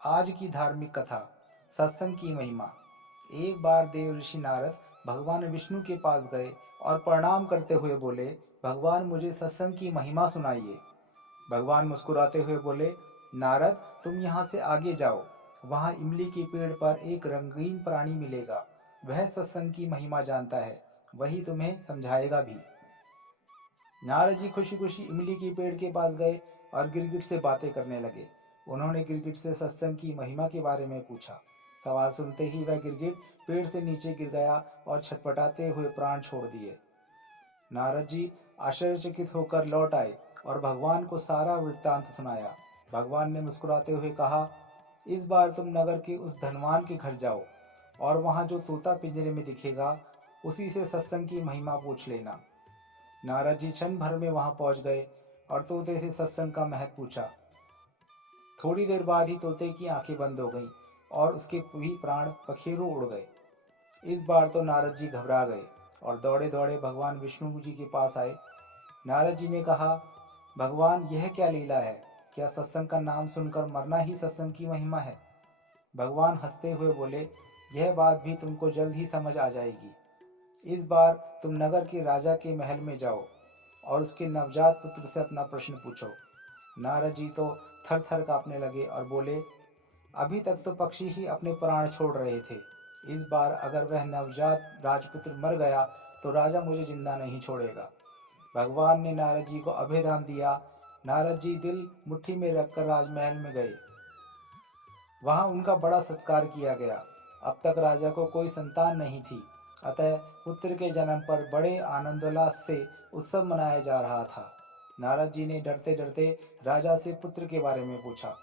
आज की धार्मिक कथा, सत्संग की महिमा। एक बार देव ऋषि नारद भगवान विष्णु के पास गए और प्रणाम करते हुए बोले, भगवान मुझे सत्संग की महिमा सुनाइए। भगवान मुस्कुराते हुए बोले, नारद तुम यहाँ से आगे जाओ, वहाँ इमली के पेड़ पर एक रंगीन प्राणी मिलेगा। वह सत्संग की महिमा जानता है, वही तुम्हें समझाएगा भी। नारद जी खुशी खुशी इमली के पेड़ के पास गए और गिरगिट से बातें करने लगे। उन्होंने गिरगिट से सत्संग की महिमा के बारे में पूछा। सवाल सुनते ही वह गिरगिट पेड़ से नीचे गिर गया और छटपटाते हुए प्राण छोड़ दिए। नारद जी आश्चर्यचकित होकर लौट आए और भगवान को सारा वृत्तांत सुनाया। भगवान ने मुस्कुराते हुए कहा, इस बार तुम नगर के उस धनवान के घर जाओ और वहाँ जो तोता पिंजरे में दिखेगा उसी से सत्संग की महिमा पूछ लेना। नारद जी क्षण भर में वहां पहुंच गए और तोते से सत्संग का महत्व पूछा। थोड़ी देर बाद ही तोते की आंखें बंद हो गईं और उसके भी प्राण पखेरु उड़ गए। इस बार तो नारद जी घबरा गए और दौड़े दौड़े भगवान विष्णु जी के पास आए। नारद जी ने कहा, भगवान यह क्या लीला है? क्या सत्संग का नाम सुनकर मरना ही सत्संग की महिमा है? भगवान हंसते हुए बोले, यह बात भी तुमको जल्द ही समझ आ जाएगी। इस बार तुम नगर के राजा के महल में जाओ और उसके नवजात पुत्र से अपना प्रश्न पूछो। नारद जी तो थर थर कांपने लगे और बोले, अभी तक तो पक्षी ही अपने प्राण छोड़ रहे थे, इस बार अगर वह नवजात राजपुत्र मर गया तो राजा मुझे जिंदा नहीं छोड़ेगा। भगवान ने नारद जी को अभय दान दिया। नारद जी दिल मुट्ठी में रखकर राजमहल में गए। वहां उनका बड़ा सत्कार किया गया। अब तक राजा को कोई संतान नहीं थी, अतः पुत्र के जन्म पर बड़े आनंदोल्लास से उत्सव मनाया जा रहा था। नारद जी ने डरते डरते राजा से पुत्र के बारे में पूछा।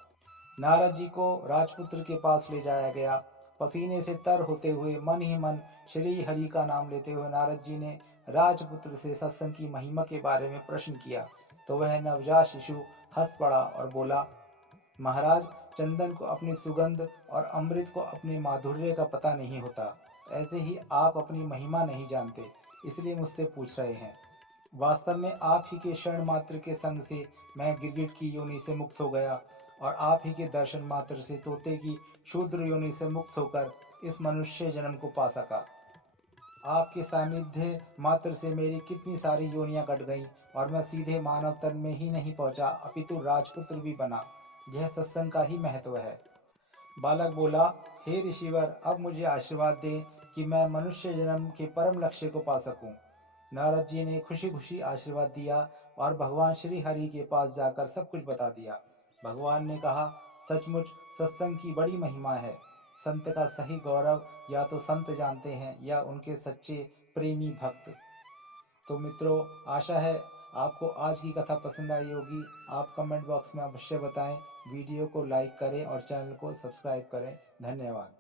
नारद जी को राजपुत्र के पास ले जाया गया। पसीने से तर होते हुए मन ही मन श्री हरि का नाम लेते हुए नारद जी ने राजपुत्र से सत्संग की महिमा के बारे में प्रश्न किया तो वह नवजात शिशु हंस पड़ा और बोला, महाराज, चंदन को अपनी सुगंध और अमृत को अपने माधुर्य का पता नहीं होता। ऐसे ही आप अपनी महिमा नहीं जानते, इसलिए मुझसे पूछ रहे हैं। वास्तव में आप ही के क्षण मात्र के संग से मैं गिरगिट की योनि से मुक्त हो गया और आप ही के दर्शन मात्र से तोते की शूद्र योनि से मुक्त होकर इस मनुष्य जन्म को पा सका। आपके सानिध्य मात्र से मेरी कितनी सारी योनियां कट गईं और मैं सीधे मानव तन में ही नहीं पहुंचा अपितु राजपुत्र भी बना। यह सत्संग का ही महत्व है। बालक बोला, हे ऋषिवर, अब मुझे आशीर्वाद दें कि मैं मनुष्य जन्म के परम लक्ष्य को पा सकूं। नारद जी ने खुशी खुशी आशीर्वाद दिया और भगवान श्री हरि के पास जाकर सब कुछ बता दिया। भगवान ने कहा, सचमुच सत्संग की बड़ी महिमा है। संत का सही गौरव या तो संत जानते हैं या उनके सच्चे प्रेमी भक्त। तो मित्रों, आशा है आपको आज की कथा पसंद आई होगी। आप कमेंट बॉक्स में अवश्य बताएं। वीडियो को लाइक करें और चैनल को सब्सक्राइब करें। धन्यवाद।